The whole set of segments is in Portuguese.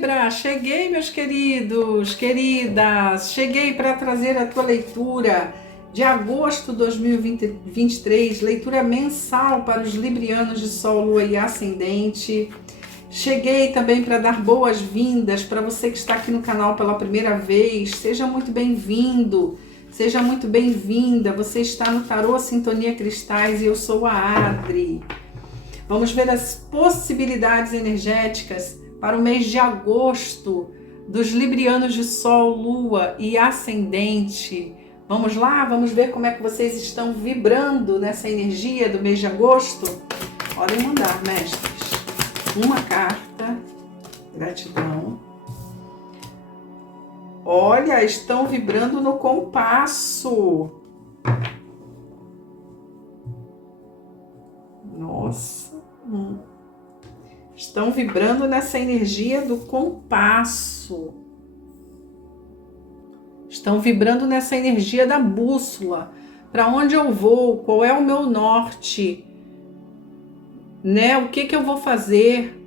Libra, cheguei, meus queridos, queridas, cheguei para trazer a tua leitura de agosto de 2023, leitura mensal para os librianos de Sol, Lua e Ascendente. Cheguei também para dar boas-vindas para você que está aqui no canal pela primeira vez. Seja muito bem-vindo, seja muito bem-vinda. Você está no Tarô Sintonia Cristais e eu sou a Adri. Vamos ver as possibilidades energéticas para o mês de agosto dos librianos de Sol, Lua e Ascendente. Vamos lá? Vamos ver como é que vocês estão vibrando nessa energia do mês de agosto? Podem mandar, mestres. Uma carta. Gratidão. Olha, estão vibrando no compasso. Nossa. Estão vibrando nessa energia do compasso. Estão vibrando nessa energia da bússola. Para onde eu vou? Qual é o meu norte? Né? O que eu vou fazer?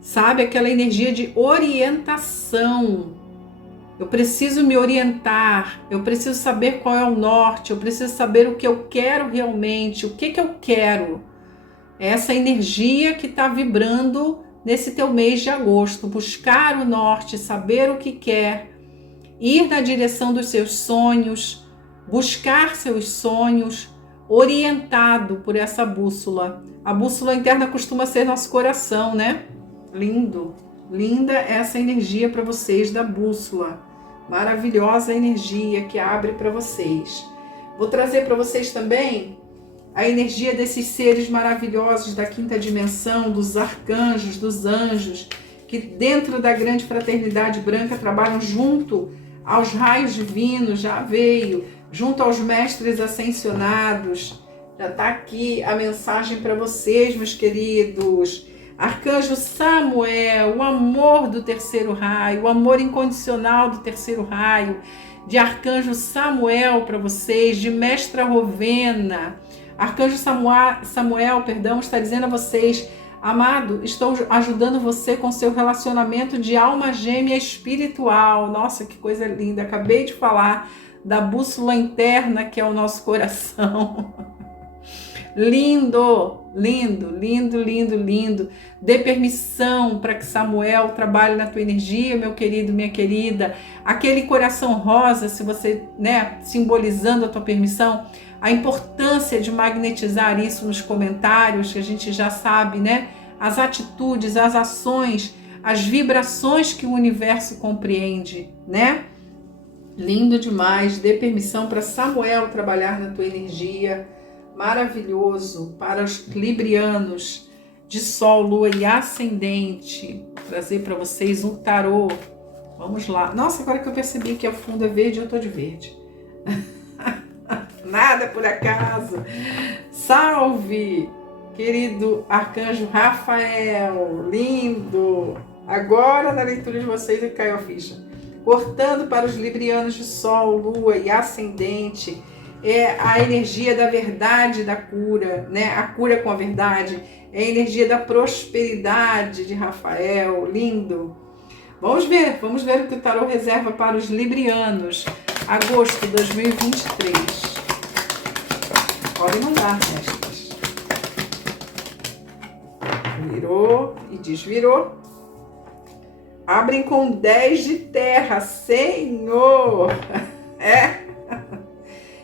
Sabe? Aquela energia de orientação. Eu preciso me orientar. Eu preciso saber qual é o norte. Eu preciso saber o que eu quero realmente. O que eu quero? Essa energia que está vibrando nesse teu mês de agosto. Buscar o norte, saber o que quer, ir na direção dos seus sonhos, buscar seus sonhos, orientado por essa bússola. A bússola interna costuma ser nosso coração, né? Lindo, linda essa energia para vocês da bússola. Maravilhosa energia que abre para vocês. Vou trazer para vocês também a energia desses seres maravilhosos da quinta dimensão, dos arcanjos, dos anjos, que dentro da grande fraternidade branca trabalham junto aos raios divinos, já veio, junto aos mestres ascensionados. Já está aqui a mensagem para vocês, meus queridos. Arcanjo Samuel, o amor do terceiro raio, o amor incondicional do terceiro raio, de Arcanjo Samuel para vocês, de Mestra Rovena. Arcanjo Samuel, está dizendo a vocês: amado, estou ajudando você com seu relacionamento de alma gêmea espiritual. Nossa, que coisa linda! Acabei de falar da bússola interna que é o nosso coração. Lindo, lindo, lindo, lindo, lindo. Dê permissão para que Samuel trabalhe na tua energia, meu querido, minha querida. Aquele coração rosa, se você, né, simbolizando a tua permissão, a importância de magnetizar isso nos comentários, que a gente já sabe, né? As atitudes, as ações, as vibrações que o universo compreende, né? Lindo demais. Dê permissão para Samuel trabalhar na tua energia. Maravilhoso para os librianos de Sol, Lua e Ascendente. Vou trazer para vocês um tarô. Vamos lá. Nossa, agora que eu percebi que o fundo é verde, eu tô de verde. Nada por acaso. Salve, querido Arcanjo Rafael. Lindo. Agora na leitura de vocês é que caiu a ficha. Cortando para os librianos de Sol, Lua e Ascendente. É a energia da verdade, da cura, né? A cura com a verdade. É a energia da prosperidade de Rafael. Lindo. Vamos ver o que o tarô reserva para os librianos. Agosto de 2023. Podem mandar, mestres. Virou e desvirou. Abrem com 10 de terra, Senhor.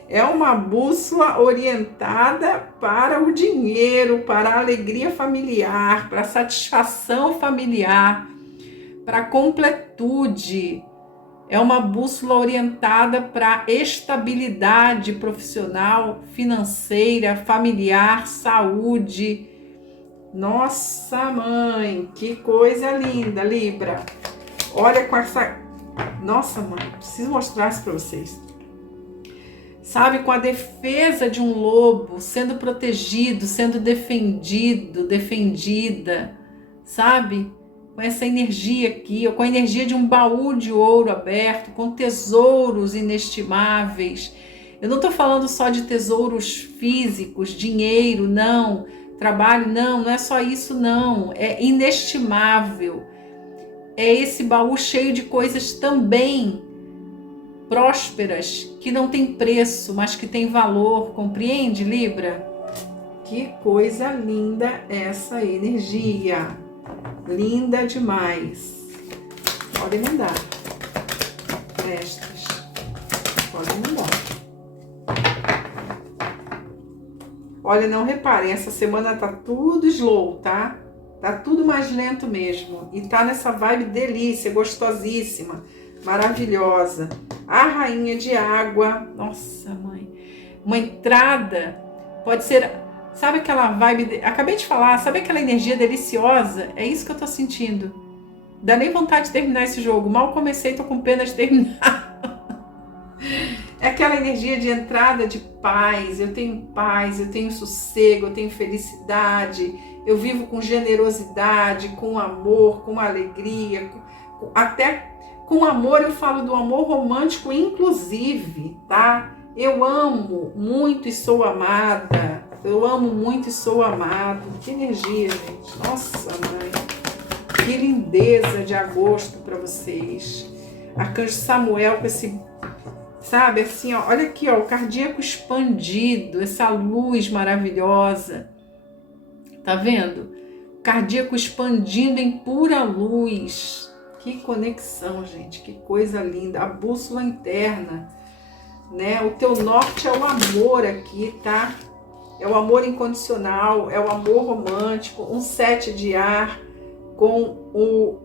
É uma bússola orientada para o dinheiro, para a alegria familiar, para a satisfação familiar, para a completude. É uma bússola orientada para a estabilidade profissional, financeira, familiar, saúde. Nossa, mãe, que coisa linda, Libra. Olha com essa... Nossa, mãe, preciso mostrar isso para vocês. Sabe, com a defesa de um lobo, sendo protegido, sendo defendido, defendida, sabe? Com essa energia aqui, ou com a energia de um baú de ouro aberto, com tesouros inestimáveis. Eu não estou falando só de tesouros físicos, dinheiro, não, trabalho, não é só isso, não. É inestimável. é esse baú cheio de coisas também prósperas, que não tem preço, mas que tem valor, compreende, Libra? Que coisa linda essa energia, linda demais. Podem mandar, mestres, podem mandar. Olha, não reparem, essa semana tá tudo slow, tá? Tá tudo mais lento mesmo. E tá nessa vibe delícia, gostosíssima, maravilhosa. A rainha de água, nossa mãe, uma entrada, pode ser, sabe aquela vibe, acabei de falar, sabe aquela energia deliciosa? É isso que eu tô sentindo. Dá nem vontade de terminar esse jogo, mal comecei, tô com pena de terminar. É aquela energia de entrada de paz, eu tenho sossego, eu tenho felicidade, eu vivo com generosidade, com amor, com alegria, até com amor. Eu falo do amor romântico inclusive, tá? Eu amo muito e sou amada, eu amo muito e sou amado. Que energia, gente, nossa mãe, que lindeza de agosto para vocês. Arcanjo Samuel com esse, sabe, assim, ó, olha aqui, ó, o cardíaco expandido, essa luz maravilhosa, tá vendo? O cardíaco expandindo em pura luz. Que conexão, gente, que coisa linda. A bússola interna, né? O teu norte é o amor aqui, tá? É o amor incondicional, é o amor romântico, um 7 de ar com o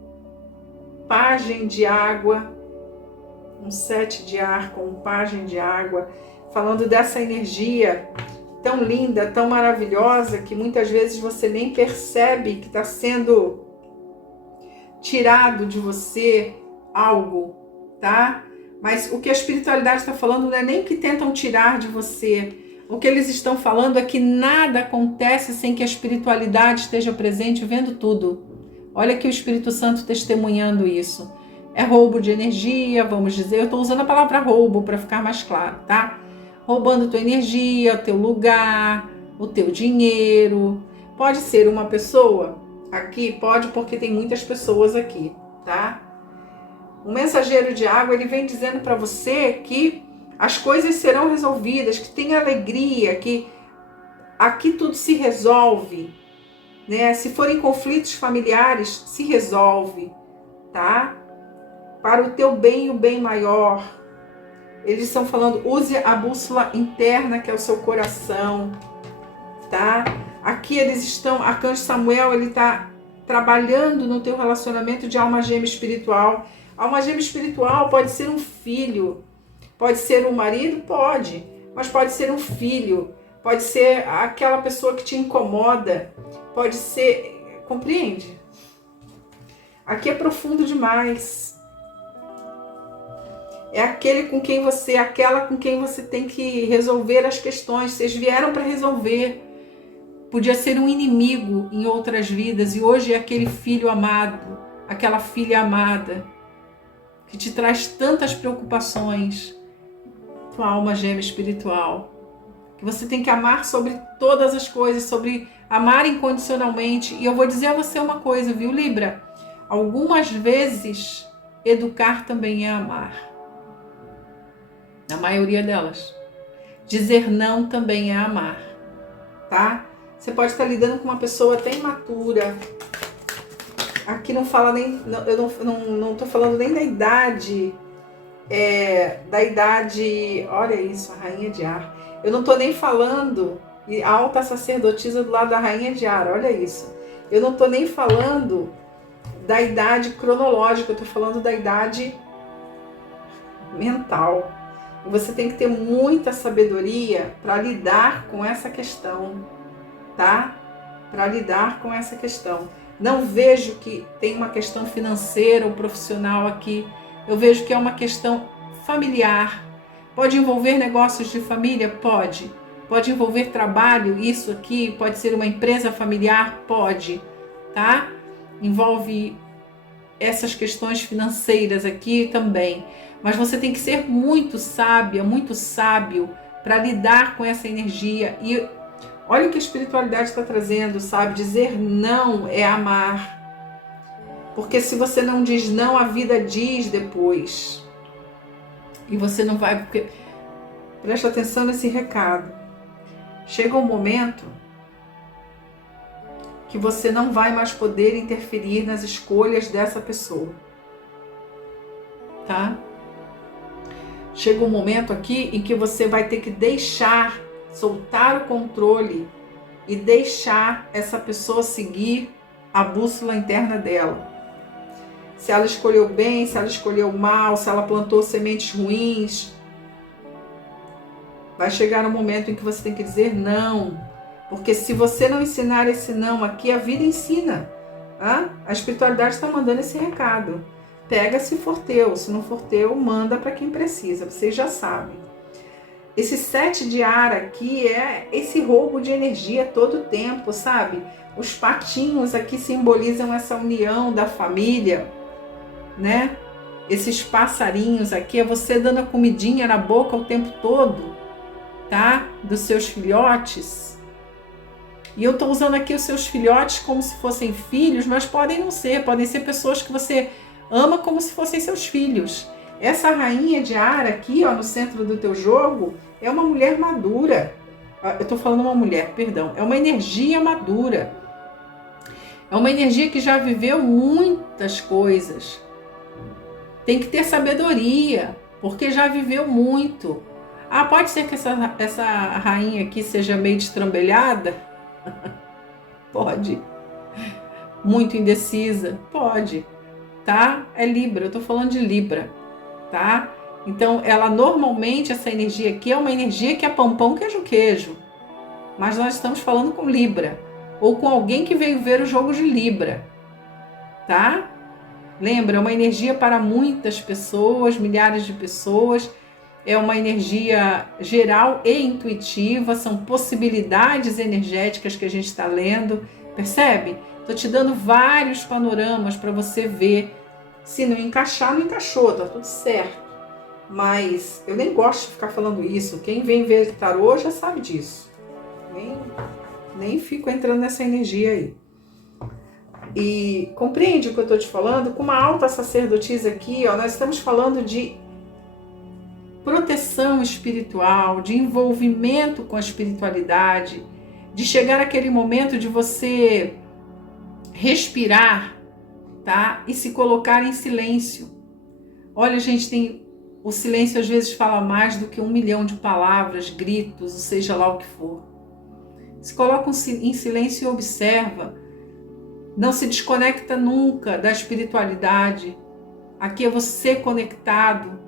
pajem de água, um 7 de ar com um pajem de água, falando dessa energia tão linda, tão maravilhosa, que muitas vezes você nem percebe que está sendo tirado de você algo, tá? Mas o que a espiritualidade está falando não é nem que tentam tirar de você. O que eles estão falando é que nada acontece sem que a espiritualidade esteja presente, vendo tudo. Olha aqui o Espírito Santo testemunhando isso. É roubo de energia, vamos dizer. Eu estou usando a palavra roubo para ficar mais claro, tá? Roubando tua energia, o teu lugar, o teu dinheiro. Pode ser uma pessoa aqui? Pode, porque tem muitas pessoas aqui, tá? O mensageiro de água, ele vem dizendo para você que as coisas serão resolvidas, que tem alegria, que aqui tudo se resolve, né? Se forem conflitos familiares, se resolve, tá? Para o teu bem e o bem maior. Eles estão falando, use a bússola interna, que é o seu coração, tá? Aqui eles estão, Arcanjo Samuel, ele está trabalhando no teu relacionamento de alma gêmea espiritual. Alma gêmea espiritual pode ser um filho, pode ser um marido, pode, mas pode ser um filho, pode ser aquela pessoa que te incomoda, pode ser, compreende? Aqui é profundo demais. É aquele com quem você, aquela com quem você tem que resolver as questões. Vocês vieram para resolver. Podia ser um inimigo em outras vidas e hoje é aquele filho amado, aquela filha amada que te traz tantas preocupações. Tua alma gêmea espiritual, que você tem que amar sobre todas as coisas, sobre amar incondicionalmente. E eu vou dizer a você uma coisa, viu, Libra? Algumas vezes educar também é amar. Na maioria delas. Dizer não também é amar, tá? Você pode estar lidando com uma pessoa até imatura. Aqui não fala nem, eu não tô falando nem da idade, olha isso, a rainha de ar. Eu não tô nem falando, e a alta sacerdotisa do lado da rainha de ar, olha isso. Eu não tô nem falando da idade cronológica, eu tô falando da idade mental. E você tem que ter muita sabedoria para lidar com essa questão, tá? Para lidar com essa questão. Não vejo que tem uma questão financeira ou profissional aqui. Eu vejo que é uma questão familiar. Pode envolver negócios de família? Pode. Pode envolver trabalho? Isso aqui pode ser uma empresa familiar? Pode, tá? Envolve essas questões financeiras aqui também. Mas você tem que ser muito sábia, muito sábio para lidar com essa energia. E olha o que a espiritualidade está trazendo, sabe? Dizer não é amar. Porque se você não diz não, a vida diz depois. E você não vai... Porque... Presta atenção nesse recado. Chega um momento que você não vai mais poder interferir nas escolhas dessa pessoa. Tá? Chega um momento aqui em que você vai ter que deixar, soltar o controle e deixar essa pessoa seguir a bússola interna dela. Se ela escolheu bem, se ela escolheu mal, se ela plantou sementes ruins. Vai chegar um momento em que você tem que dizer não. Porque se você não ensinar esse não aqui, a vida ensina. Tá? A espiritualidade está mandando esse recado. Pega se for teu, se não for teu, manda para quem precisa. Vocês já sabem. Esse 7 de ar aqui é esse roubo de energia todo o tempo, sabe? Os patinhos aqui simbolizam essa união da família, né? Esses passarinhos aqui é você dando a comidinha na boca o tempo todo, tá? Dos seus filhotes. E eu tô usando aqui os seus filhotes como se fossem filhos, mas podem não ser, podem ser pessoas que você ama como se fossem seus filhos. Essa rainha de ar aqui, ó, no centro do teu jogo, é uma mulher madura. Eu tô falando uma mulher, perdão. É uma energia madura. É uma energia que já viveu muitas coisas. Tem que ter sabedoria, porque já viveu muito. Ah, pode ser que essa rainha aqui seja meio destrambelhada? Pode. Muito indecisa? Pode. Tá? É Libra, eu tô falando de Libra, tá? Então, ela normalmente, essa energia aqui é uma energia que é pão, queijo. Mas nós estamos falando com Libra, ou com alguém que veio ver o jogo de Libra, tá? Lembra, é uma energia para muitas pessoas, milhares de pessoas, é uma energia geral e intuitiva, são possibilidades energéticas que a gente está lendo, percebe? Estou te dando vários panoramas para você ver. Se não encaixar, não encaixou, tá tudo certo. Mas eu nem gosto de ficar falando isso. Quem vem ver tarô já sabe disso. Nem fico entrando nessa energia aí. E compreende o que eu estou te falando? Com uma alta sacerdotisa aqui, ó, nós estamos falando de proteção espiritual, de envolvimento com a espiritualidade, de chegar àquele momento de você respirar, tá? E se colocar em silêncio. Olha, gente, o silêncio às vezes fala mais do que 1 milhão de palavras, gritos, ou seja lá o que for. Se coloca em silêncio e observa. Não se desconecta nunca da espiritualidade. Aqui é você conectado,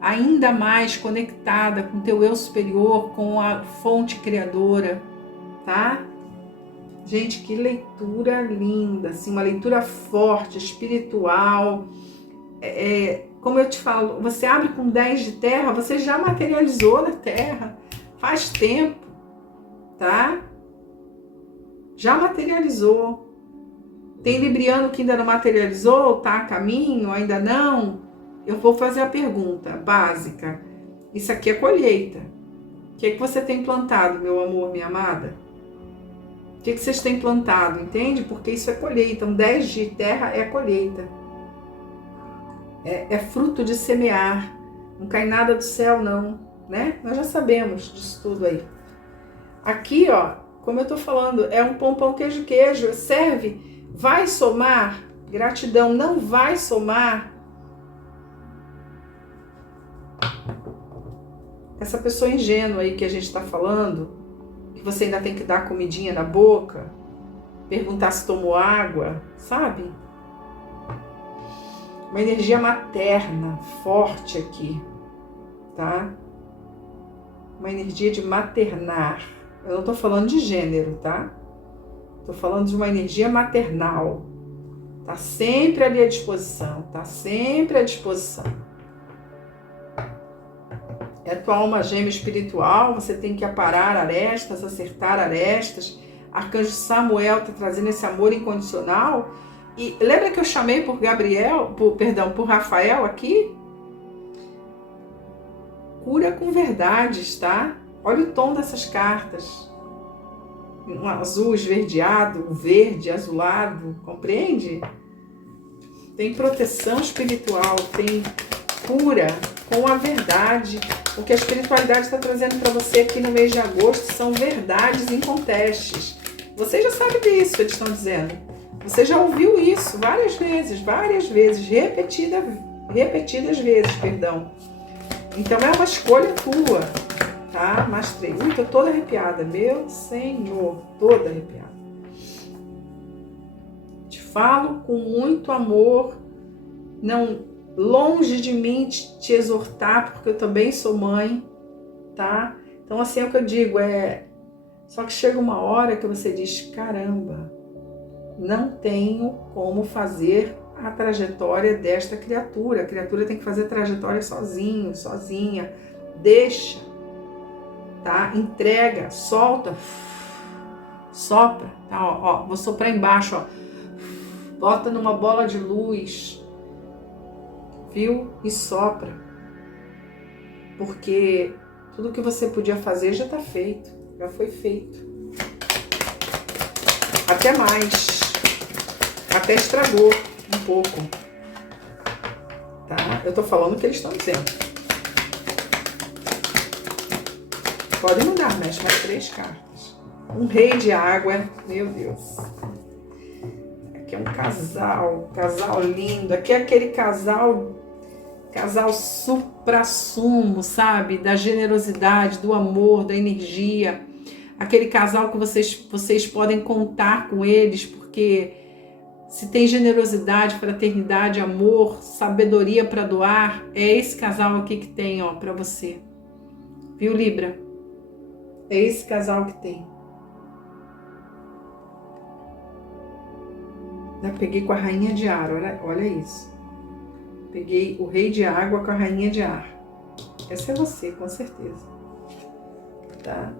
ainda mais conectada com o teu eu superior, com a fonte criadora, tá? Gente, que leitura linda, assim, uma leitura forte, espiritual. Como eu te falo, você abre com 10 de terra, você já materializou na terra, faz tempo, tá? Já materializou. Tem libriano que ainda não materializou, tá a caminho, ainda não? Eu vou fazer a pergunta básica. Isso aqui é colheita. O que você tem plantado, meu amor, minha amada? O que vocês têm plantado, entende? Porque isso é colheita. 10 de terra é colheita. É fruto de semear. Não cai nada do céu, não, né? Nós já sabemos disso tudo aí. Aqui, ó, como eu tô falando, é um pão, queijo. Serve, vai somar gratidão, não vai somar. Essa pessoa ingênua aí que a gente está falando, que você ainda tem que dar comidinha na boca, perguntar se tomou água, sabe? Uma energia materna forte aqui, tá? Uma energia de maternar. Eu não tô falando de gênero, tá? Tô falando de uma energia maternal. Tá sempre ali à disposição, tá sempre à disposição. É a tua alma gêmea espiritual, você tem que aparar arestas, acertar arestas. Arcanjo Samuel está trazendo esse amor incondicional. E lembra que eu chamei por por Rafael aqui? Cura com verdades, tá? Olha o tom dessas cartas. Um azul esverdeado, um verde azulado, compreende? tem proteção espiritual, tem cura com a verdade. O que a espiritualidade está trazendo para você aqui no mês de agosto são verdades incontestes. Você já sabe disso, eles estão dizendo. Você já ouviu isso várias vezes, repetidas vezes, perdão. Então é uma escolha tua, tá? Mastrei. Ui, tô toda arrepiada, meu Senhor, toda arrepiada. Te falo com muito amor, não longe de mim te exortar, porque eu também sou mãe, tá? Então assim é o que eu digo, só que chega uma hora que você diz, caramba, não tenho como fazer a trajetória desta criatura. A criatura tem que fazer a trajetória sozinho, sozinha. Deixa, tá? Entrega, solta, sopra, tá? Ó, vou soprar embaixo, ó. Bota numa bola de luz, viu? E sopra. Porque tudo que você podia fazer já tá feito, já foi feito. Até mais. Até estragou um pouco, tá? Eu tô falando o que eles estão dizendo. Pode mudar, mexe mais 3 cartas. Um rei de água, meu Deus. Aqui é um casal lindo. Aqui é aquele casal supra-sumo, sabe? Da generosidade, do amor, da energia. Aquele casal que vocês podem contar com eles, porque se tem generosidade, fraternidade, amor, sabedoria para doar, é esse casal aqui que tem, ó, para você. Viu, Libra? É esse casal que tem. Eu peguei com a rainha de ar, olha isso. Peguei o rei de água com a rainha de ar. Essa é você, com certeza. Tá?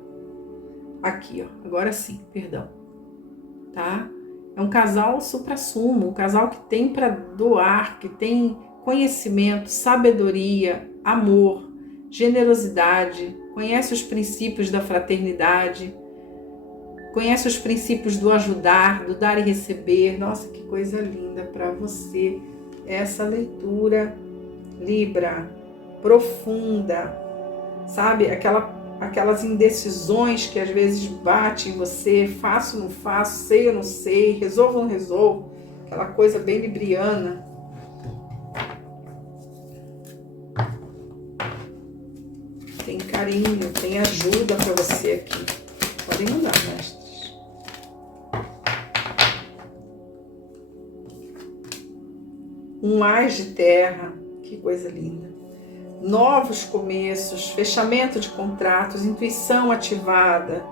Aqui, ó. Agora sim, perdão. Tá? É um casal supra-sumo, um casal que tem para doar, que tem conhecimento, sabedoria, amor, generosidade, conhece os princípios da fraternidade, conhece os princípios do ajudar, do dar e receber. Nossa, que coisa linda para você essa leitura, Libra, profunda, sabe? Aquelas indecisões que às vezes batem em você, faço ou não faço, sei ou não sei, resolvo ou não resolvo, aquela coisa bem libriana. Tem carinho, tem ajuda para você aqui. Podem mudar, mestres. Um ás de terra, que coisa linda. Novos começos, fechamento de contratos, intuição ativada,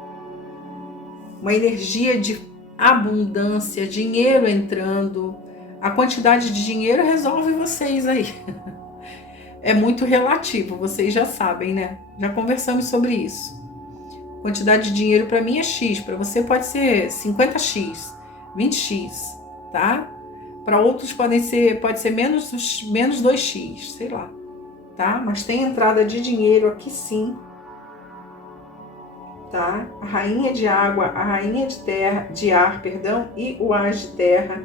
uma energia de abundância, dinheiro entrando. A quantidade de dinheiro resolve vocês aí. É muito relativo, vocês já sabem, né? Já conversamos sobre isso. Quantidade de dinheiro para mim é X, para você pode ser 50X, 20X, tá? Para outros pode ser menos 2X, sei lá. Tá? Mas tem entrada de dinheiro aqui sim, tá? A rainha de água, a rainha de terra, de ar, perdão, e o ás de terra,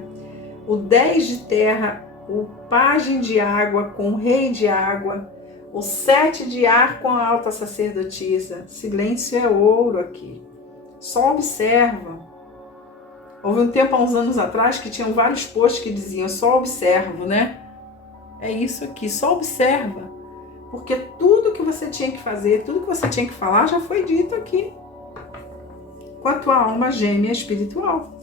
o 10 de terra, o pajem de água com o rei de água, o 7 de ar com a alta sacerdotisa. Silêncio é ouro aqui. Só observa. Houve um tempo, há uns anos atrás, que tinham vários posts que diziam só observo, né? É isso aqui, só observa. Porque tudo que você tinha que fazer, tudo que você tinha que falar já foi dito aqui. Com a tua alma gêmea espiritual.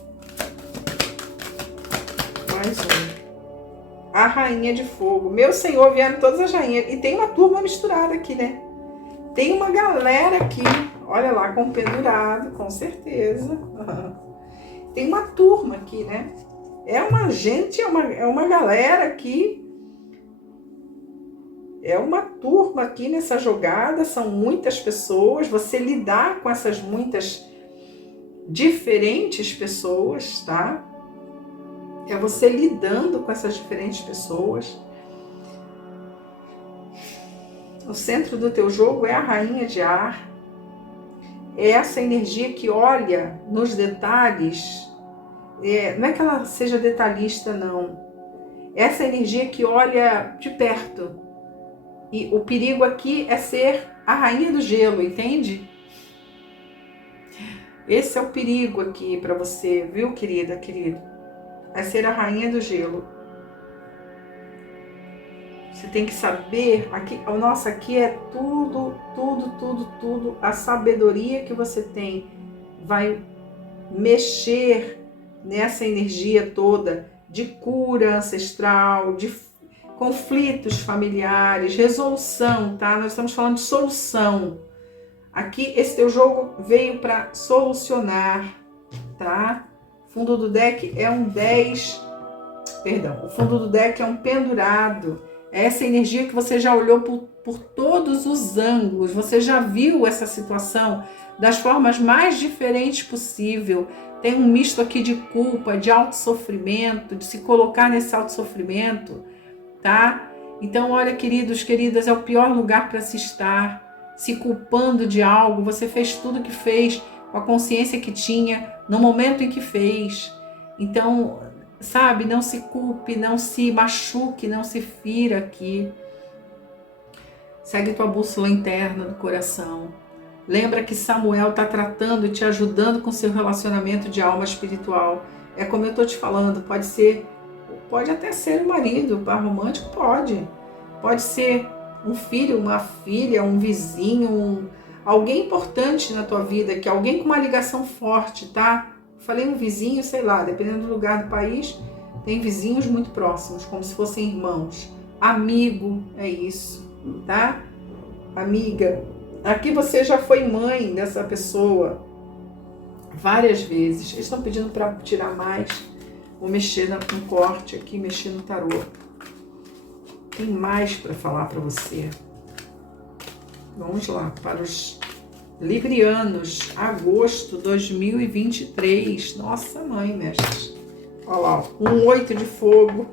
Mais um. A rainha de fogo. Meu Senhor, vieram todas as rainhas. E tem uma turma misturada aqui, né? Tem uma galera aqui. Olha lá, com pendurado, com certeza. Tem uma turma aqui, né? É uma gente, é uma galera aqui. É uma turma aqui nessa jogada, são muitas pessoas. Você lidar com essas muitas diferentes pessoas, tá? É você lidando com essas diferentes pessoas. O centro do teu jogo é a rainha de ar. É essa energia que olha nos detalhes. Não é que ela seja detalhista, não. essa energia que olha de perto. E o perigo aqui é ser a rainha do gelo, entende? Esse é o perigo aqui para você, viu, querida, querido? É ser a rainha do gelo. Você tem que saber, aqui, nossa, aqui é tudo, a sabedoria que você tem vai mexer nessa energia toda de cura ancestral, de conflitos familiares, resolução, tá? Nós estamos falando de solução. Aqui, esse teu jogo veio para solucionar, tá? O fundo do deck é um 10, perdão, o fundo do deck é um pendurado. É essa energia que você já olhou por todos os ângulos, você já viu essa situação das formas mais diferentes possível. Tem um misto aqui de culpa, de autossofrimento, de se colocar nesse autossofrimento, tá? Então, olha, queridos, queridas, é o pior lugar para se estar, se culpando de algo. Você fez tudo que fez com a consciência que tinha, no momento em que fez. Então, sabe, não se culpe, não se machuque, não se fira aqui. Segue tua bússola interna do coração. Lembra que Samuel está tratando e te ajudando com seu relacionamento de alma espiritual. É como eu estou te falando, pode até ser um marido, par romântico, pode ser um filho, uma filha, um vizinho, alguém importante na tua vida, que alguém com uma ligação forte, tá? Falei um vizinho, sei lá, dependendo do lugar do país, tem vizinhos muito próximos, como se fossem irmãos. Amigo, é isso, tá? Amiga, aqui você já foi mãe dessa pessoa várias vezes. Eles estão pedindo para tirar mais. Vou mexer no corte aqui, mexer no tarô. Tem mais para falar para você. Vamos lá, para os librianos, agosto 2023. Nossa mãe, mestre. Olha lá, um 8 de fogo.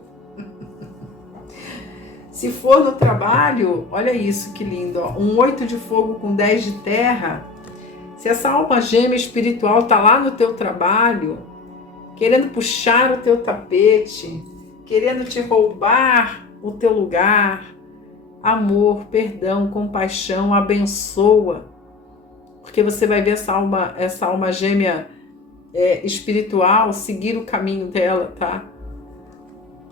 Se for no trabalho, olha isso que lindo, ó. Um 8 de fogo com 10 de terra. Se essa alma gêmea espiritual tá lá no teu trabalho, querendo puxar o teu tapete, querendo te roubar o teu lugar, amor, perdão, compaixão, abençoa. Porque você vai ver essa alma gêmea espiritual seguir o caminho dela, tá?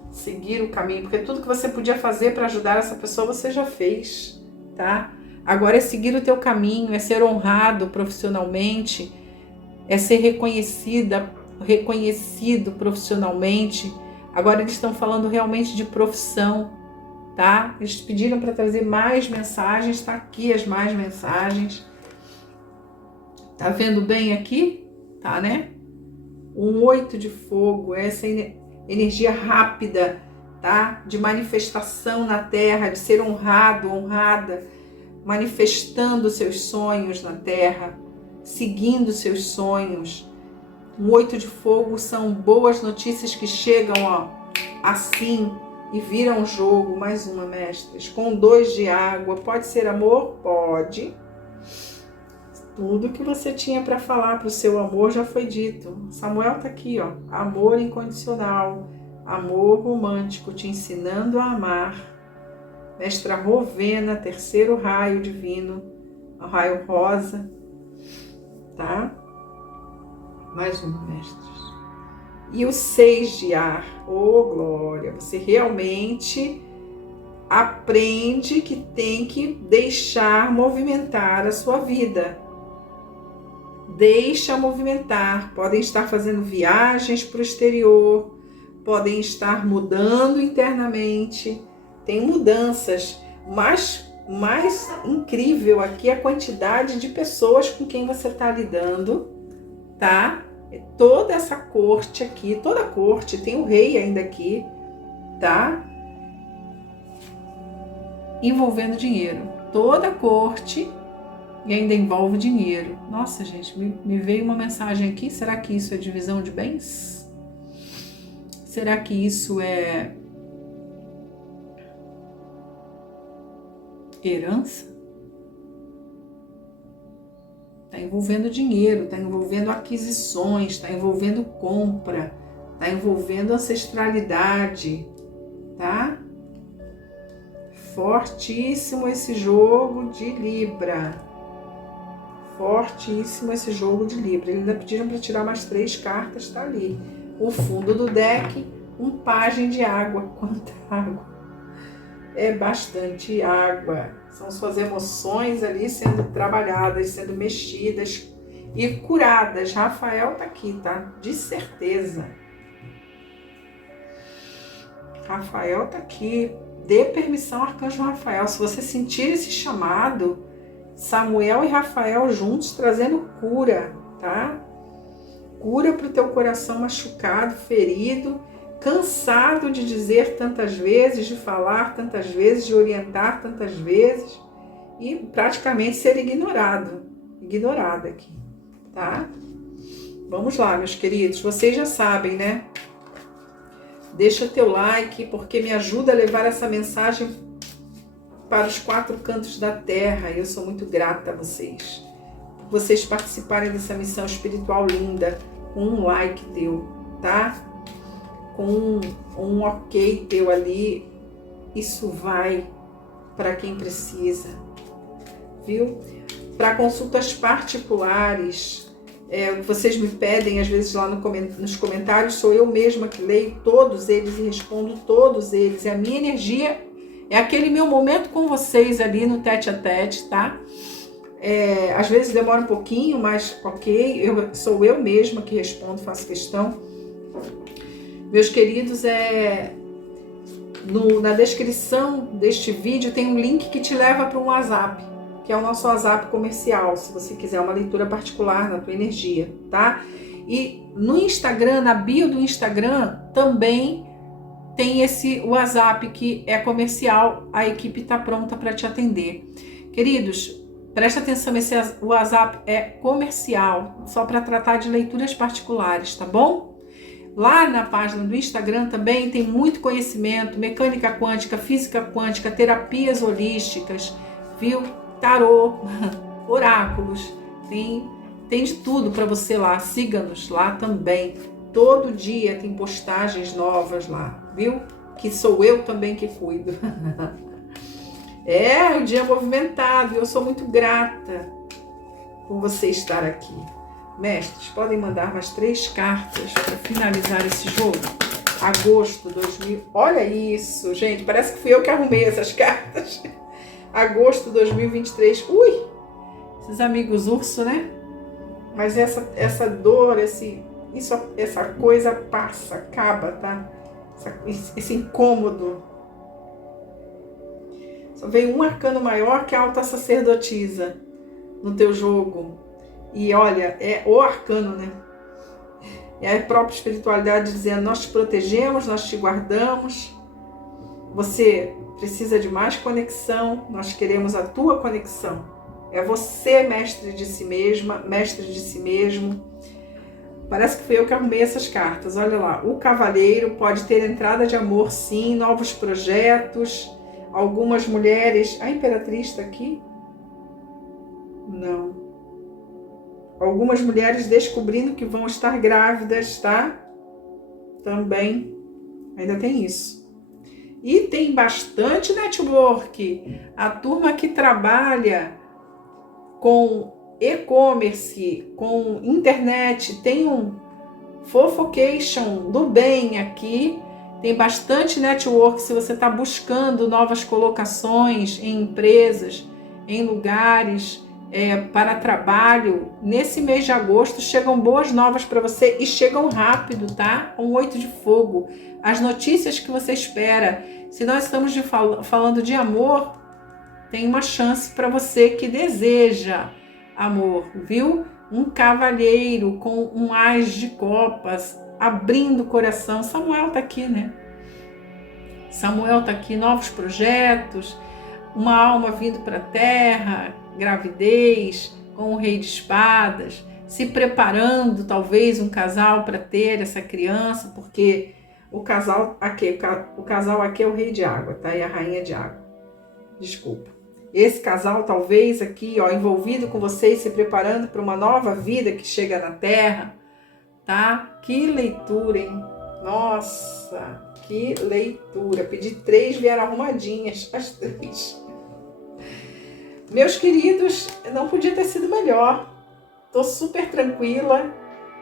Seguir o caminho, porque tudo que você podia fazer para ajudar essa pessoa, você já fez, tá? Agora é seguir o teu caminho, é ser honrado profissionalmente, é ser reconhecido profissionalmente. Agora eles estão falando realmente de profissão, tá? Eles pediram para trazer mais mensagens, tá aqui as mais mensagens. Tá vendo bem aqui? Tá, né? Um 8 de fogo, essa energia rápida, tá? De manifestação na terra, de ser honrado, honrada, manifestando seus sonhos na terra, seguindo seus sonhos. Um 8 de fogo são boas notícias que chegam, ó, assim e viram o jogo. Mais uma, mestres. Com 2 de água, pode ser amor? Pode. Tudo que você tinha para falar para o seu amor já foi dito. Samuel tá aqui, ó. Amor incondicional, amor romântico, te ensinando a amar. Mestra Rovena, terceiro raio divino, o raio rosa, tá? Mais um, mestres. E o 6 de ar, oh glória, você realmente aprende que tem que deixar movimentar a sua vida. Deixa movimentar, podem estar fazendo viagens para o exterior, podem estar mudando internamente, tem mudanças, mas mais incrível aqui é a quantidade de pessoas com quem você está lidando, tá? Toda essa corte aqui, toda a corte, tem o rei ainda aqui, tá? Envolvendo dinheiro, toda a corte. E ainda envolve dinheiro. Nossa, gente, me veio uma mensagem aqui. Será que isso é divisão de bens? Será que isso é herança? Está envolvendo dinheiro, está envolvendo aquisições, está envolvendo compra, está envolvendo ancestralidade. tá? Fortíssimo esse jogo de Libra. Fortíssimo esse jogo de Libra. Eles ainda pediram para tirar mais 3 cartas, tá ali. O fundo do deck, um pajem de água. Quanta água! É bastante água. São suas emoções ali sendo trabalhadas, sendo mexidas e curadas. Rafael tá aqui, tá? De certeza. Rafael tá aqui. Dê permissão, Arcanjo Rafael. Se você sentir esse chamado, Samuel e Rafael juntos trazendo cura, tá? Cura para o teu coração machucado, ferido, cansado de dizer tantas vezes, de falar tantas vezes, de orientar tantas vezes e praticamente ser ignorada aqui, tá? Vamos lá, meus queridos, vocês já sabem, né? Deixa teu like, porque me ajuda a levar essa mensagem para os 4 cantos da terra. E eu sou muito grata a vocês, por vocês participarem dessa missão espiritual linda, com um like teu, tá? Com um ok teu ali, isso vai para quem precisa, viu? Para consultas particulares, vocês me pedem às vezes lá nos comentários, sou eu mesma que leio todos eles e respondo todos eles. E a minha energia é aquele meu momento com vocês ali no tete a tete, tá? Às vezes demora um pouquinho, mas ok, sou eu mesma que respondo, faço questão. Meus queridos, na descrição deste vídeo tem um link que te leva para um WhatsApp, que é o nosso WhatsApp comercial, se você quiser uma leitura particular na tua energia, tá? E no Instagram, na bio do Instagram, também tem esse WhatsApp que é comercial, a equipe está pronta para te atender. Queridos, presta atenção, esse WhatsApp é comercial, só para tratar de leituras particulares, tá bom? Lá na página do Instagram também tem muito conhecimento, mecânica quântica, física quântica, terapias holísticas, viu? Tarô, oráculos, tem de tudo para você lá. Siga-nos lá também. Todo dia tem postagens novas lá, viu? Que sou eu também que cuido. É um dia movimentado e eu sou muito grata por você estar aqui. Mestres, podem mandar mais 3 cartas para finalizar esse jogo? Agosto 2000. Olha isso, gente, parece que fui eu que arrumei essas cartas. Agosto 2023. Ui! Esses amigos urso, né? Mas essa dor, essa coisa passa, acaba, tá? Esse incômodo. Só veio um arcano maior, que é a alta sacerdotisa no teu jogo. E olha, é o arcano, né? É a própria espiritualidade dizendo: nós te protegemos, nós te guardamos. Você precisa de mais conexão, nós queremos a tua conexão. É você, mestre de si mesma, mestre de si mesmo. Parece que fui eu que arrumei essas cartas. Olha lá, o cavaleiro pode ter entrada de amor, sim, novos projetos. Algumas mulheres... A imperatriz está aqui? Não. Algumas mulheres descobrindo que vão estar grávidas, tá? Também. Ainda tem isso. E tem bastante network. A turma que trabalha com e-commerce, com internet, tem um fofocation do bem aqui. Tem bastante network se você está buscando novas colocações em empresas, em lugares para trabalho. Nesse mês de agosto chegam boas novas para você e chegam rápido, tá? Um 8 de fogo. As notícias que você espera. Se nós estamos falando de amor, tem uma chance para você que deseja amor, viu? Um cavalheiro com um ás de copas, abrindo o coração. Samuel tá aqui, né? Samuel tá aqui, novos projetos, uma alma vindo para a terra, gravidez, com o rei de espadas, se preparando, talvez, um casal para ter essa criança, porque o casal aqui é o rei de água, tá? E a rainha de água. Desculpa. Esse casal, talvez, aqui, ó, envolvido com vocês, se preparando para uma nova vida que chega na Terra, tá? Que leitura, hein? Nossa! que leitura. Pedi 3, vieram arrumadinhas as 3. Meus queridos, não podia ter sido melhor. Tô super tranquila.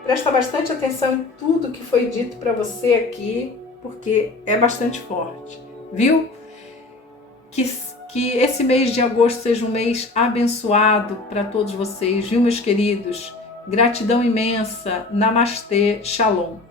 Presta bastante atenção em tudo que foi dito para você aqui, porque é bastante forte, viu? Que esse mês de agosto seja um mês abençoado para todos vocês, viu, meus queridos? Gratidão imensa. Namastê, Shalom.